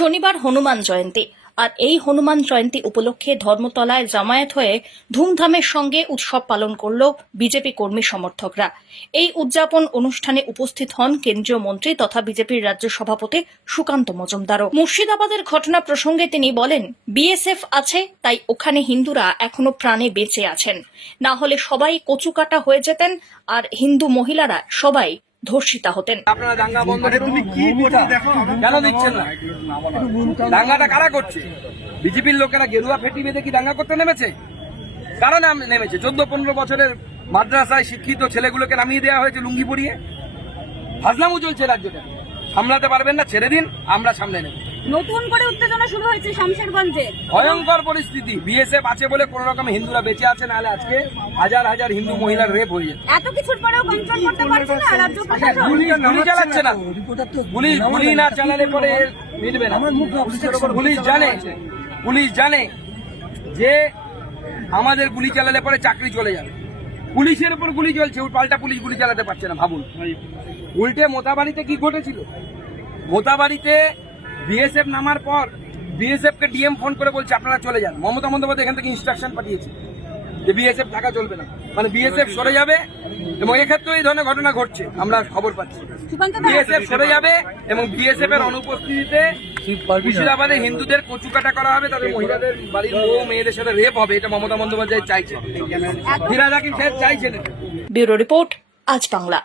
শনিবার হনুমান জয়ন্তী। আর এই হনুমান জয়ন্তী উপলক্ষে ধর্মতলায় জামায়াত হয়ে ধুমধামের সঙ্গে উৎসব পালন করল বিজেপি কর্মী সমর্থকরা। এই উদযাপন অনুষ্ঠানে উপস্থিত হন কেন্দ্রীয় মন্ত্রী তথা বিজেপির রাজ্য সভাপতি সুকান্ত মজুমদারও। মুর্শিদাবাদের ঘটনা প্রসঙ্গে তিনি বলেন, বিএসএফ আছে, তাই ওখানে হিন্দুরা এখনও প্রাণে বেঁচে আছেন। না হলে সবাই কচুকাটা হয়ে যেতেন, আর হিন্দু মহিলারা সবাই ধর্ষিতা হতেন। আপনারা দাঙ্গা বন্ধ করুন। তুমি কি কেন দিচ্ছেন না? দাঙ্গাটা কারা করছে? বিজেপির লোকেরা গেরুয়া ফেটি বেঁধে কি দাঙ্গা করতে নেমেছে? কারা নাম- নেমেছে? চোদ্দ পনেরো বছরের মাদ্রাসায় শিক্ষিত ছেলেগুলোকে নামিয়ে দেওয়া হয়েছে লুঙ্গি পরিয়ে? হাজলামও চলছে রাজ্যটা। সামলাতে পারবেন না ছেড়ে দিন আমরা সামলে নেব। নতুন করে উত্তেজনা শুরু হয়েছে শামশেরগঞ্জে। ভয়ঙ্কর পরিস্থিতি। বিএসএফ আছে বলে কোন রকম হিন্দুরা বেঁচে আছে নাহলে আজকে হাজার হাজার হিন্দু মহিলার রেপ হয়ে যেত। এত কিছুর পরেও কন্ট্রোল করতে পারছে না রাজ্য প্রশাসন। গুলি গুলি চালাচ্ছে না। পুলিশ গুলি না চালালে পরে মিটবে না। পুলিশ জানে পুলিশ জানে যে আমাদের গুলি চালালে পরে চাকরি চলে যাবে। পুলিশের উপর গুলি চলছে ওই পাল্টা পুলিশ গুলি চালাতে পারছে না ভাবুন। উল্টে মোতাবাড়িতে কি ঘটেছিল? মোতাবাড়িতে বিএসএফ নামার পর বিএসএফ কে ডিএম ফোন করে বলছে আপনারা চলে যান। মমতা বন্দ্যোপাধ্যায় এখান থেকে ইনস্ট্রাকশন পাঠিয়েছে যে বিএসএফ থাকা চলবে না। মানে বিএসএফ সরে যাবে এবং এক্ষেত্রে এই ধরনের ঘটনা ঘটছে আমরা খবর পাচ্ছি। বিএসএফ সরে যাবে এবং বিএসএফ এর অনুপস্থিতিতে মুর্শিদাবাদে হিন্দুদের কচুকাটা করা হবে তাদের মহিলাদের বাড়ির বউ মেয়েদের সাথে রেপ হবে এটা মমতা বন্দ্যোপাধ্যায় চাইছে। ফিরাজ হাকিম সাহেব চাইছেন। Bureau report Aaj Bangla.